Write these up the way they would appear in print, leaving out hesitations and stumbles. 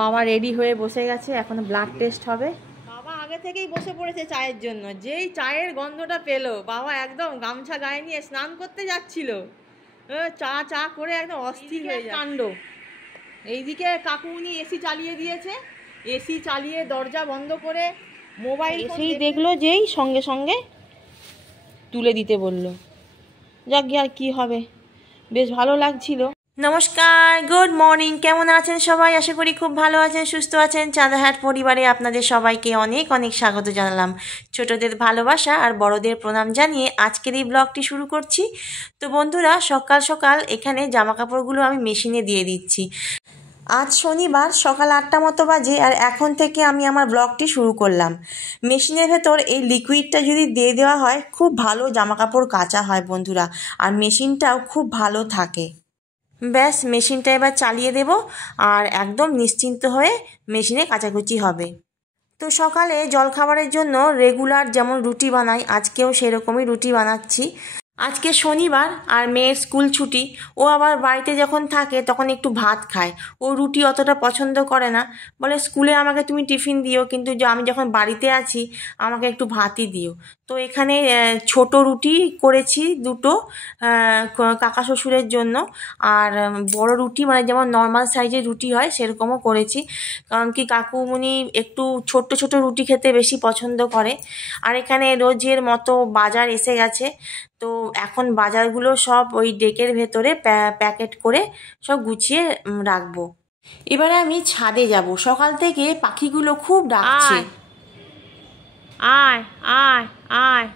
বাবা রেডি হয়ে বসে গেছে, এখন ব্লাড টেস্ট হবে। বাবা আগে থেকেই বসে পড়েছে চায়ের জন্য। যেই চায়ের গন্ধটা পেলো, বাবা একদম গামছা গায়ে নিয়ে স্নান করতে যাচ্ছিল। চা চা করে একদম অস্থির হয়ে যায় কাণ্ড। এইদিকে কাকু উনি এসি চালিয়ে দিয়েছে, এসি চালিয়ে দরজা বন্ধ করে মোবাইল এসেই দেখলো, যেই সঙ্গে সঙ্গে তুলে দিতে বললো। যাক গিয়ে আর কী হবে, বেশ ভালো লাগছিল। নমস্কার, গুড মর্নিং। কেমন আছেন সবাই? আশা করি খুব ভালো আছেন, সুস্থ আছেন। চাঁদাহাট পরিবারে আপনাদের সবাইকে অনেক অনেক স্বাগত জানালাম। ছোটদের ভালোবাসা আর বড়দের প্রণাম জানিয়ে আজকের এই ব্লগটি শুরু করছি। তো বন্ধুরা, সকাল সকাল এখানে জামা কাপড়গুলো আমি মেশিনে দিয়ে দিচ্ছি। আজ শনিবার সকাল 8টা মতো বাজে, আর এখন থেকে আমি আমার ব্লগটি শুরু করলাম। মেশিনের ভেতর এই লিকুইডটা যদি দিয়ে দেওয়া হয়, খুব ভালো জামা কাপড় কাচা হয় বন্ধুরা, আর মেশিনটাও খুব ভালো থাকে। ব্যাস, মেশিনটা এবার চালিয়ে দেব, আর একদম নিশ্চিন্ত হয়ে মেশিনে কাচাকুচি হবে। তো সকালে জলখাবারের জন্য রেগুলার যেমন রুটি বানাই, আজকেও সেরকমই রুটি বানাচ্ছি। আজকে শনিবার আর মেয়ের স্কুল ছুটি। ও আবার বাড়িতে যখন থাকে তখন একটু ভাত খায়, ও রুটি অতটা পছন্দ করে না। বলে স্কুলে আমাকে তুমি টিফিন দিও, কিন্তু আমি যখন বাড়িতে আছি আমাকে একটু ভাতই দিও। তো এখানে ছোট রুটি করেছি দুটো কাকা শ্বশুরের জন্য, আর বড় রুটি মানে যেমন নর্মাল সাইজের রুটি হয় সেরকমও করেছি, কারণ কি কাকুমণি একটু ছোট ছোট রুটি খেতে বেশি পছন্দ করে। আর এখানে রোজের মতো বাজার এসে গেছে, তো এখন বাজারগুলো সব ওই ডেকের ভেতরে প্যাকেট করে সব গুছিয়ে রাখবো। এবারে আমি ছাদে যাব, সকাল থেকে পাখিগুলো খুব ডাকছে। আয় আয় আয়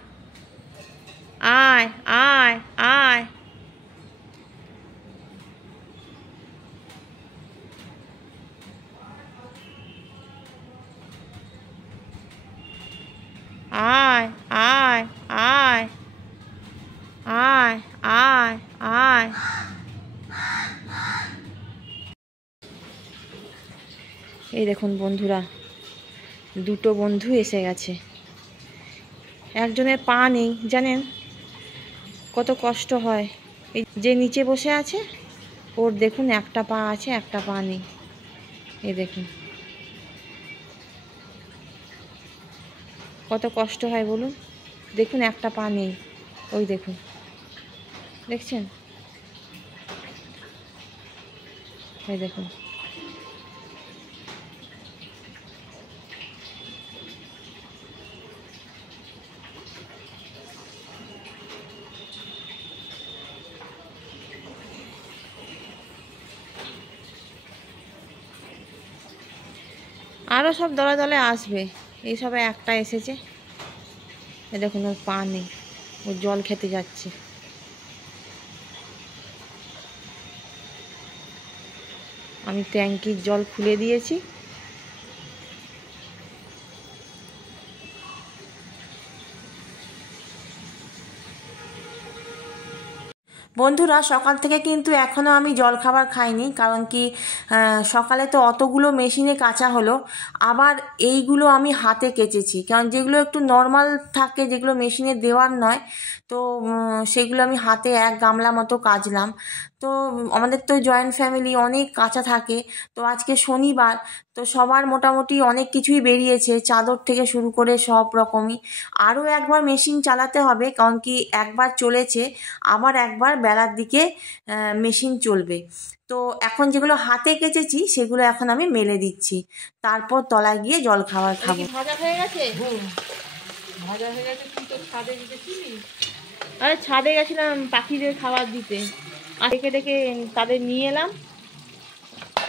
আয় আয় আয়। আয় আয় আয় আয় আয় আয়। এই দেখুন বন্ধুরা, দুটো বন্ধু এসে গেছে। একজনের পা নেই, জানেন কত কষ্ট হয়। এই যে নিচে বসে আছে, ওর দেখুন একটা পা আছে, একটা পা নেই। এই দেখুন কত কষ্ট হয় বলুন। দেখুন একটা পা নেই, ওই দেখুন, দেখছেন? এই দেখুন। আরও সব দলে দলে আসবে, এই সবে একটা এসেছে। এ দেখুন, ওর পা নেই, ও জল খেতে যাচ্ছে। আমি ট্যাঙ্কির জল খুলে দিয়েছি। বন্ধুরা, সকাল থেকে কিন্তু এখনও আমি জল খাবার খাইনি, কারণ কি সকালে তো অতগুলো মেশিনে কাচা হলো, আবার এইগুলো আমি হাতে কেচেছি, কারণ যেগুলো একটু নর্মাল থাকে, যেগুলো মেশিনে দেওয়ার নয়, তো সেগুলো আমি হাতে এক গামলা মতো কাচলাম। তো আমাদের তো জয়েন্ট ফ্যামিলি, অনেক কাচা থাকে। তো আজকে শনিবার, তো সবার মোটামুটি অনেক কিছুই বেরিয়েছে, চাদর থেকে শুরু করে সব রকমই। আরও একবার মেশিন চালাতে হবে, কারণ কি একবার চলেছে, আবার একবার বেলার দিকে মেশিন চলবে। তো এখন যেগুলো হাতে কেচেছি সেগুলো এখন আমি মেলে দিচ্ছি, তারপর তলায় গিয়ে জল খাবার খাবো। ভাজা হয়ে গেছে, ভাজা হয়ে গেছে। তুই তো ছাদে গেছিলি? আরে ছাদে গেছিলাম পাখিদের খাবার দিতে, আর ডেকে ডেকে তাদের নিয়ে এলাম,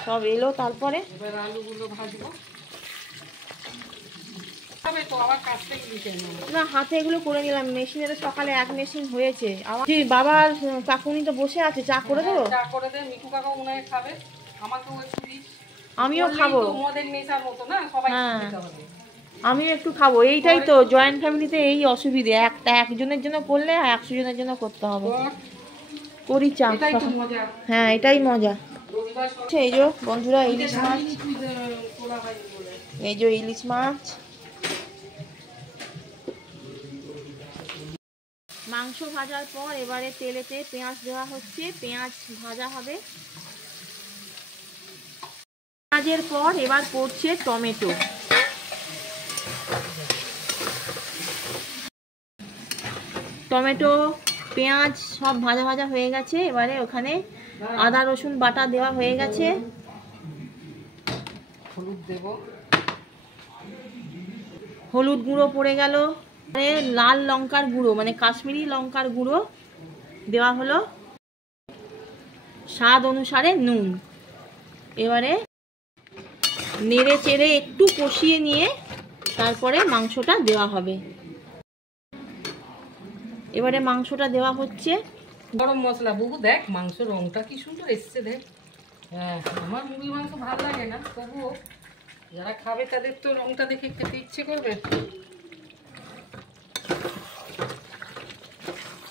সব এলো। তারপরে এবার আলুগুলো ভাজবো। না, হাতে এগুলো করে নিলাম, মেশিনে তো সকালে এক মেশিন হয়েছে। আমার বাবার কাকুনি তো বসে আছে, চা করে দেবো? চা করে দে, মিঠু কাকা মনে হয় খাবে, আমাকেও একটু দিস। আমিও খাবো, মদের নেশার মতো না, সবাই খেতে হবে। আমিও একটু খাবো। এইটাই তো জয়েন্ট ফ্যামিলিতে এই অসুবিধে, একজনের জন্য করলে 100 জনের জন্য করতে হবে। করি চা, হ্যাঁ এটাই মজা। এই যে বন্ধুরা, ইলিশ মাছ, এই যে ইলিশ মাছ। মাংস ভাজার পর এবারে তেলেতে পেঁয়াজ দেওয়া হচ্ছে, পেঁয়াজ ভাজা হবে। পেঁয়াজের পর এবার পড়ছে টমেটো। টমেটো পেঁয়াজ সব ভাজা ভাজা হয়ে গেছে। এবারে ওখানে আদা রসুন বাটা দেওয়া হয়ে গেছে। হলুদ দেব, হলুদ গুঁড়ো পড়ে গেল। লাল লঙ্কার গুঁড়ো মানে কাশ্মীরি লঙ্কার গুঁড়ো দেওয়া হলো, স্বাদ অনুসারে নুন। এবারে নেড়ে চেড়ে একটু কষিয়ে নিয়ে তারপরে মাংসটা দেওয়া হবে। এবারে মাংসটা দেওয়া হচ্ছে। গরম মশলা। বহু দেখ মাংস রংটা কি সুন্দর এসছে দেখ। হ্যাঁ, আমার মুরগির মাংস ভালো লাগে না, তবুও যারা খাবে তাদের তো রংটা দেখে খেতে ইচ্ছে করবে।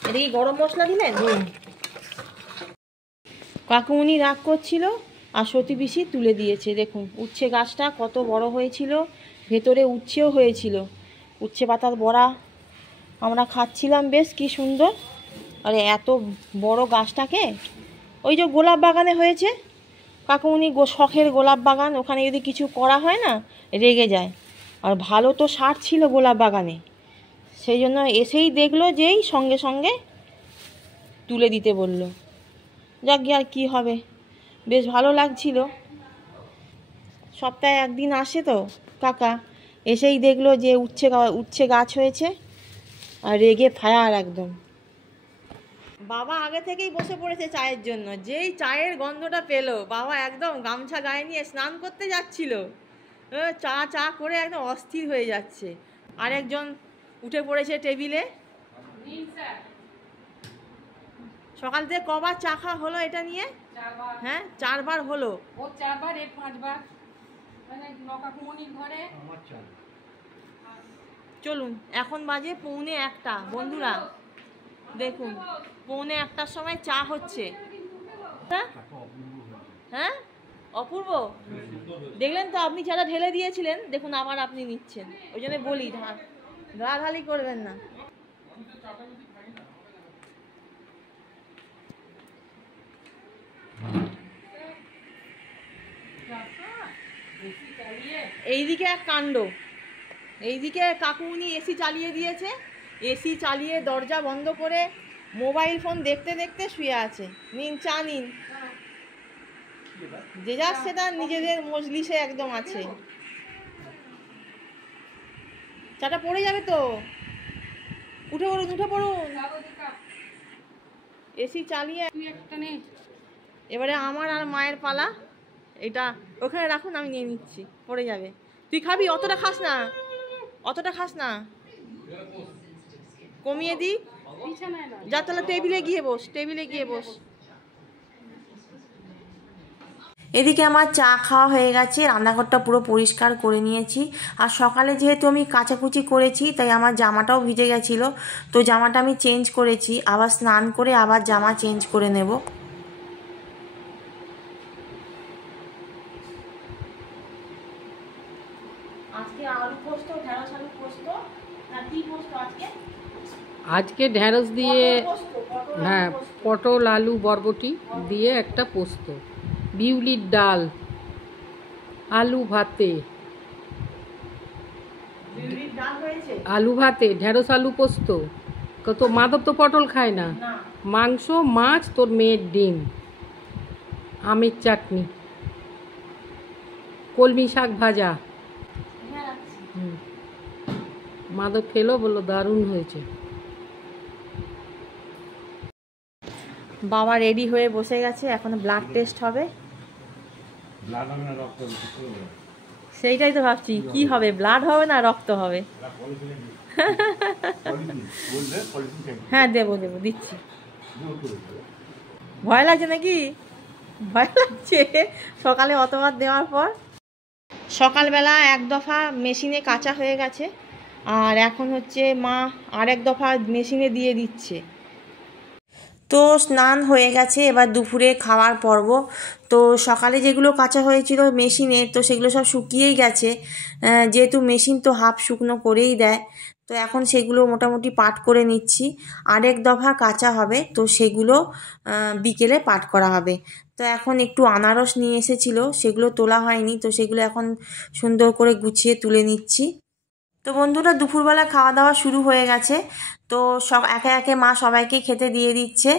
এটা কি গরম মশলা দিলেন? কাকুমনি রাগ করছিল আর সতী পিসি তুলে দিয়েছে। দেখুন উচ্ছে গাছটা কত বড় হয়েছিল, ভেতরে উচ্ছেও হয়েছিল। উচ্ছে পাতার বড়া আমরা খাচ্ছিলাম, বেশ কি সুন্দর। আরে এত বড় গাছটাকে ওই যে গোলাপ বাগানে হয়েছে, কাকুমনি শখের গোলাপ বাগান, ওখানে যদি কিছু করা হয় না রেগে যায়। আর ভালো তো সার ছিল গোলাপ বাগানে, সেই জন্য এসেই দেখলো যেই সঙ্গে সঙ্গে তুলে দিতে বলল। যাক গে, আর কী হবে, বেশ ভালো লাগছিল। সপ্তাহে একদিন আসে তো কাকা, এসেই দেখলো যে উচ্ছে গাছ হয়েছে আর রেগে ফায়ার একদম। বাবা আগে থেকেই বসে পড়েছে চায়ের জন্য। যেই চায়ের গন্ধটা পেলো বাবা একদম গামছা গায়ে নিয়ে স্নান করতে যাচ্ছিল। চা চা করে একদম অস্থির হয়ে যাচ্ছে। আরেকজন উঠে পড়েছে টেবিলে। সকাল থেকে কবার চা খাওয়া হলো এটা নিয়ে? হ্যাঁ, 4 বার হলো। ও 4 বার, 5 বার, মানে নকাকুমনির ঘরে। চলুন, এখন বাজে 1:45 বন্ধুরা। দেখুন 1:45টার সময় চা হচ্ছে। হ্যাঁ অপূর্ব, দেখলেন তো আপনি চাটা ঢেলে দিয়েছিলেন, দেখুন আবার আপনি নিচ্ছেন। ওই জন্য বলি ঢালাঢালি করবেন না। এইদিকে এক কাণ্ড, এইদিকে কাকুমনি এসি চালিয়ে দিয়েছে। এসি চালিয়ে দরজা বন্ধ করে মোবাইল ফোন দেখতে দেখতে শুয়ে আছে। নিন চা নিন। যে যার সেটা নিজেদের মজলিসে একদম আছে। চাটা পড়ে যাবে তো, উঠে পড়ুন উঠে পড়ুন। এসি চালিয়ে এবারে আমার আর মায়ের পালা। এটা ওখানে রাখুন, আমি নিয়ে নিচ্ছি, পড়ে যাবে। তুই খাবি? অতটা খাস না, অতটা খাস না, কমিয়ে দি। যা তাহলে টেবিলে গিয়ে বস, টেবিলে গিয়ে বস। এদিকে আমার চা খাওয়া হয়ে গেছে, রান্নাঘরটা পুরো পরিষ্কার করে নিয়েছি। আর সকালে যেহেতু আমি কাচাকুচি করেছি তাই আমার জামাটাও ভিজে গেছিলো, তো জামাটা আমি চেঞ্জ করেছি। আবার স্নান করে আবার জামা চেঞ্জ করে নেব। আজকে আলু পোস্ত, ঢেঁড়স আলু পোস্ত না কি পোস্ত আজকে? আজকে ঢেঁড়স দিয়ে, হ্যাঁ পটল আলু বরবটি দিয়ে একটা পোস্ত, বিউলির ডাল, আলু ভাতে, আলু ভাতে ঢেঁড়স আলু পোস্ত। তো মাধব তো পটল খায় না। মাংস, মাছ, তোর মেয়ের ডিম, আমের চাটনি, কলমি শাক ভাজা। মাধব খেলো, বললো দারুণ হয়েছে। বাবা রেডি হয়ে বসে গেছে, এখন ব্লাড টেস্ট হবে। সেইটাই তো ভাবছি, কি হবে, ব্লাড হবে না রক্ত হবে? হ্যাঁ দেবো দেবো, দিচ্ছি। ভয় লাগছে নাকি? ভয় লাগছে সকালে অতবার দেওয়ার পর। সকালবেলা 1 দফা মেশিনে কাঁচা হয়ে গেছে, আর এখন হচ্ছে মা আরেক দফা মেশিনে দিয়ে দিচ্ছে। তো স্নান হয়ে গেছে, এবার দুপুরে খাওয়ার পর্ব। তো সকালে যেগুলো কাঁচা হয়েছিল মেশিনে, তো সেগুলো সব শুকিয়েই গেছে, যেহেতু মেশিন তো হাফ শুকনো করেই দেয়। তো এখন সেগুলো মোটামুটি পাট করে নিচ্ছি। আরেক দফা কাঁচা হবে, তো সেগুলো বিকেলে পাট করা হবে। তো তো এখন একটু আনারস নিয়ে এসেছিল, সেগুলো তোলা হয়নি, তো সেগুলো এখন সুন্দর করে গুছিয়ে তুলে নিচ্ছি। তো বন্ধুরা দুপুরবেলা খাওয়া দাওয়া শুরু হয়ে গেছে। তো সব একে একে মা সবাইকে খেতে দিয়ে দিচ্ছে।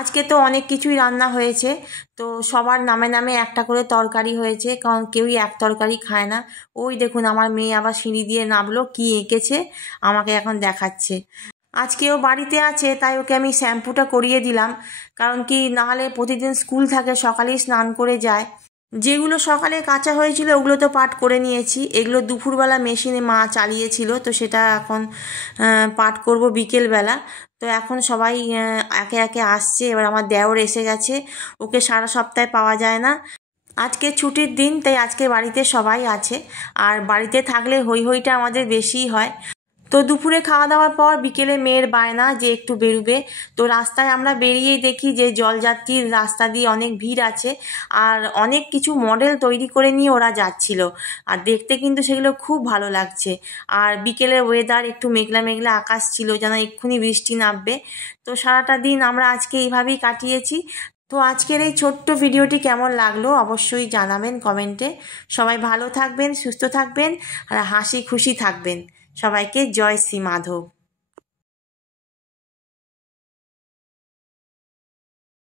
আজকে তো অনেক কিছুই রান্না হয়েছে, তো সবার নামে নামে একটা করে তরকারি হয়েছে, কারণ কেউই এক তরকারি খায় না। ওই দেখুন আমার মেয়ে আবার সিঁড়ি দিয়ে নামলো, কি এঁকেছে আমাকে এখন দেখাচ্ছে। আজকে ও বাড়িতে আছে, তাই ওকে আমি শ্যাম্পুটা করিয়ে দিলাম, কারণ কি নাহলে প্রতিদিন স্কুল থাকে, সকালেই স্নান করে যায়। যেগুলো সকালে কাঁচা হয়েছিল ওগুলো তো পাট করে নিয়েছি, এগুলো দুপুরবেলা মেশিনে মা চালিয়েছিল, তো সেটা এখন পাট করব বিকেলবেলা। তো এখন সবাই একে একে আসছে। এবার আমার দেওর এসে গেছে, ওকে সারা সপ্তাহে পাওয়া যায় না, আজকে ছুটির দিন, তাই আজকে বাড়িতে সবাই আছে। আর বাড়িতে থাকলে হই হইটা আমাদের বেশিই হয়। তো দুপুরে খাওয়া দাওয়ার পর বিকেলে মেয়ের বায়না যে একটু বেরোবে। তো রাস্তায় আমরা বেরিয়েই দেখি যে জলযাত্রীর রাস্তা দিয়ে অনেক ভিড় আছে, আর অনেক কিছু মডেল তৈরি করে নিয়ে ওরা যাচ্ছিল, আর দেখতে কিন্তু সেগুলো খুব ভালো লাগছে। আর বিকেলের ওয়েদার একটু মেঘলা মেঘলা আকাশ ছিল, যেন এক্ষুনি বৃষ্টি নামবে। তো সারাটা দিন আমরা আজকে এইভাবেই কাটিয়েছি। তো আজকের এই ছোট্ট ভিডিওটি কেমন লাগলো অবশ্যই জানাবেন কমেন্টে। সবাই ভালো থাকবেন, সুস্থ থাকবেন, আর হাসি খুশি থাকবেন। সবাইকে জয় শ্রী মাধব।